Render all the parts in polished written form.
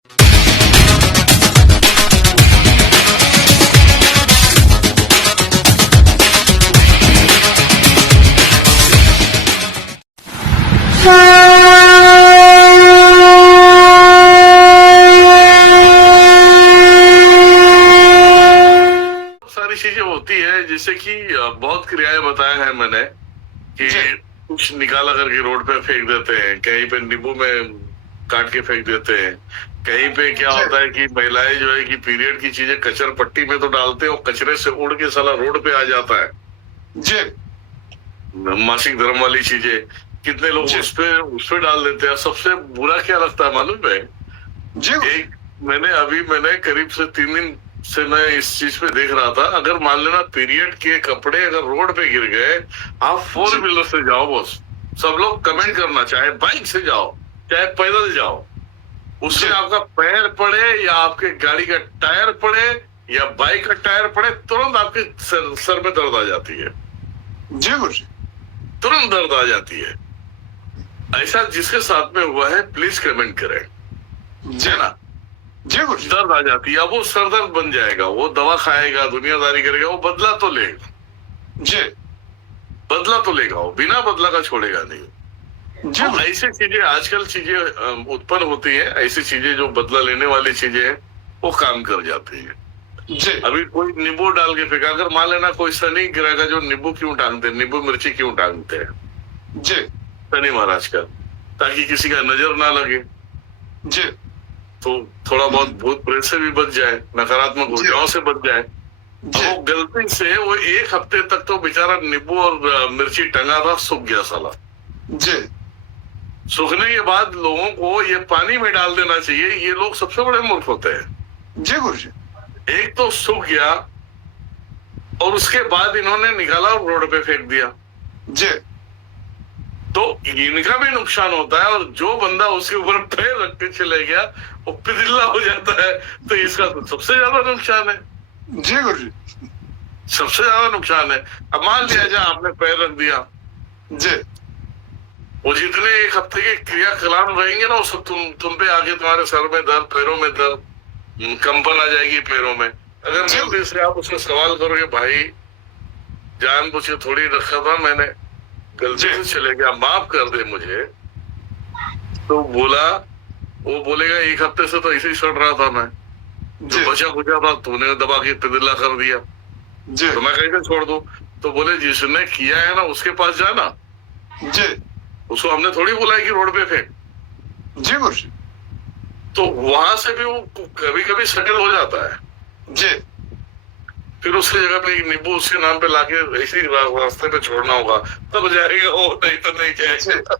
सारी चीजें होती है, जैसे कि बहुत क्रियाएं बताया है मैंने कि कुछ निकाला करके रोड पे फेंक देते हैं, कहीं पे नींबू में काट के फेंक देते हैं, कहीं पे क्या होता है कि महिलाएं जो है कि पीरियड की चीजें कचरा पट्टी में तो डालते हैं, कचरे से उड़ के साला रोड पे आ जाता है जी, मासिक धर्म वाली चीजें कितने लोग उस पे डाल देते हैं। सबसे बुरा क्या लगता है मालूम है जी, मैंने करीब से 3 दिन से मैं इस चीज पे देख रहा था, अगर मान लेना पीरियड के कपड़े अगर रोड पे गिर गए, आप 4 व्हीलर से जाओ बॉस, सब लोग कमेंट करना, चाहे बाइक से जाओ चाहे पैदल जाओ, उससे आपका पैर पड़े या आपके गाड़ी का टायर पड़े या बाइक का टायर पड़े, तुरंत आपके सर में दर्द आ जाती है जी, तुरंत दर्द आ जाती है। ऐसा जिसके साथ में हुआ है प्लीज कमेंट करें जी ना जी, दर्द आ जाती है। अब वो सरदर्द बन जाएगा, वो दवा खाएगा, दुनियादारी करेगा, वो बदला तो लेगा जी, बदला तो लेगा, वो बिना बदला का छोड़ेगा नहीं जी। तो ऐसी चीजें आजकल चीजें उत्पन्न होती है, ऐसी चीजें जो बदला लेने वाली चीजें हैं वो काम कर जाती है जी। अभी कोई नींबू डाल के फेंका, अगर मान लेना कोई शनि ग्रह का जो नींबू क्यों टांगते हैं, नींबू मिर्ची क्यों टांगते हैं जी, शनि महाराज का, ताकि किसी का नजर ना लगे जी, तो थोड़ा बहुत भूत प्रेत से भी बच जाए, नकारात्मक ऊर्जाओं से बच जाए। वो गलती से वो 1 हफ्ते तक तो बेचारा नींबू और मिर्ची टंगा था, सूख गया साला जी। सूखने के बाद लोगों को ये पानी में डाल देना चाहिए, ये लोग सबसे बड़े मूर्ख होते हैं जी गुरु जी। एक तो सूख गया और उसके बाद इन्होंने निकाला और रोड पे फेंक दिया जी, तो इनका भी नुकसान होता है, और जो बंदा उसके ऊपर पैर रख के चले गया वो पिदिल्ला हो जाता है, तो इसका तो सबसे ज्यादा नुकसान है जी गुरु जी, सबसे ज्यादा नुकसान है। अब मान लिया जाए आपने पैर रख दिया जी, वो जितने 1 हफ्ते के क्रियाकलाप रहेंगे ना, वो सब तुम पे आके तुम्हारे सर में दर्द, पैरों में दर्द, कंपन आ जाएगी पैरों में। अगर गलती से आप उससे सवाल करोगे, भाई जानबूझ के थोड़ी रखा था मैंने, गलती से चले गया, माफ कर दे मुझे, तो वो बोलेगा 1 हफ्ते से तो ऐसे ही सड़ रहा था मैं, जो बचा खुचा था तूने दबा के पिदिल्ला कर दिया जी, तो मैं कैसे छोड़ दूं? तो बोले जिसने किया है ना उसके पास जाना जी, उसको हमने थोड़ी बुलाई कि रोड पे फेंक जी गुरु, तो वहां से भी वो कभी कभी सेटल हो जाता है जी। फिर उसकी जगह पे एक नींबू उसके नाम पे लाके ऐसे ही रास्ते पे छोड़ना होगा, तब जाएगा वो, नहीं तो नहीं जाएगा।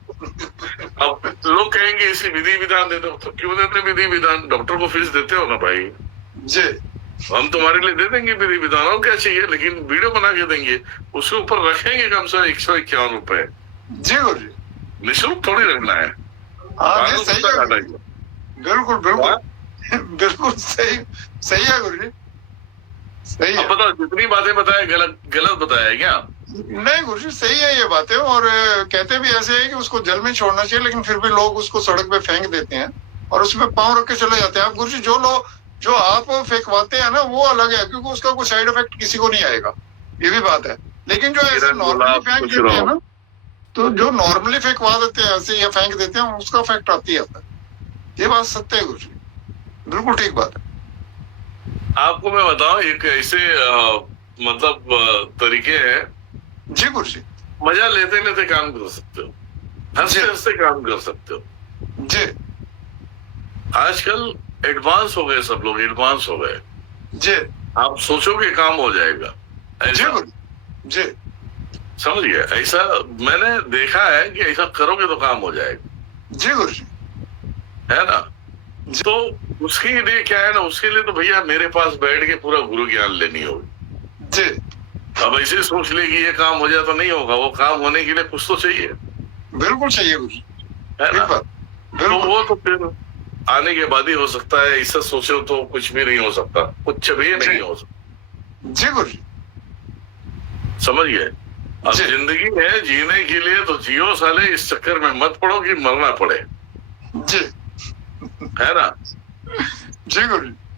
अब लोग कहेंगे इसी विधि विधान दे दो, तो क्यों देते विधि विधान? डॉक्टर को फीस देते हो ना भाई जी, हम तुम्हारे लिए दे देंगे विधि विधान, और क्या चाहिए, लेकिन वीडियो बना के देंगे, उसके ऊपर रखेंगे कम से 151 रुपए जी गुरु जी, निःशुल्क थोड़ी रखना है। बिल्कुल बिल्कुल बिल्कुल सही सही है गुरु जी, सही है। बताओ जितनी बातें बताए गलत बताया क्या? नहीं गुरु जी, सही है ये बातें, और कहते भी ऐसे है कि उसको जल में छोड़ना चाहिए, लेकिन फिर भी लोग उसको सड़क पे फेंक देते हैं और उसमें पांव रख के चले जाते हैं। आप गुरु जी जो आप फेंकवाते हैं ना वो अलग है, क्योंकि उसका कोई साइड इफेक्ट किसी को नहीं आएगा, ये भी बात है। लेकिन जो ऐसे नॉर्मली फेंक देते हैं ना, तो जो नॉर्मली फेंकवा देते हैं ऐसे या फेंक देते हैं, उसका इफेक्ट आती है। ये बात सत्य है गुरु जी, बिल्कुल ठीक बात है। आपको मैं बताऊं, एक ऐसे मतलब तरीके हैं जी गुरु जी, मजा लेते लेते काम कर सकते हो, हंसते हंसते काम कर सकते हो जी। आजकल एडवांस हो गए, सब लोग एडवांस हो गए जी, आप सोचोगे काम हो जाएगा ऐसा जी, समझ गए? ऐसा मैंने देखा है कि ऐसा करोगे तो काम हो जाएगा जी गुरु जी, है ना? तो उसके लिए क्या है ना, उसके लिए तो भैया मेरे पास बैठ के पूरा गुरु ज्ञान लेनी होगी जी। अब ऐसे सोच ले कि ये काम हो जाए तो नहीं होगा, वो काम होने के लिए कुछ तो चाहिए। बिल्कुल चाहिए गुरु जी, है ना? तो वो तो फिर आने के बाद ही हो सकता है, ऐसा सोचो तो कुछ भी नहीं हो सकता, कुछ भी नहीं हो सकता जी गुरु जी, समझ गए? अब जिंदगी है जीने के लिए तो जियो साले, इस चक्कर में मत पड़ो कि मरना पड़े जी, है ना? जी गुरु जी।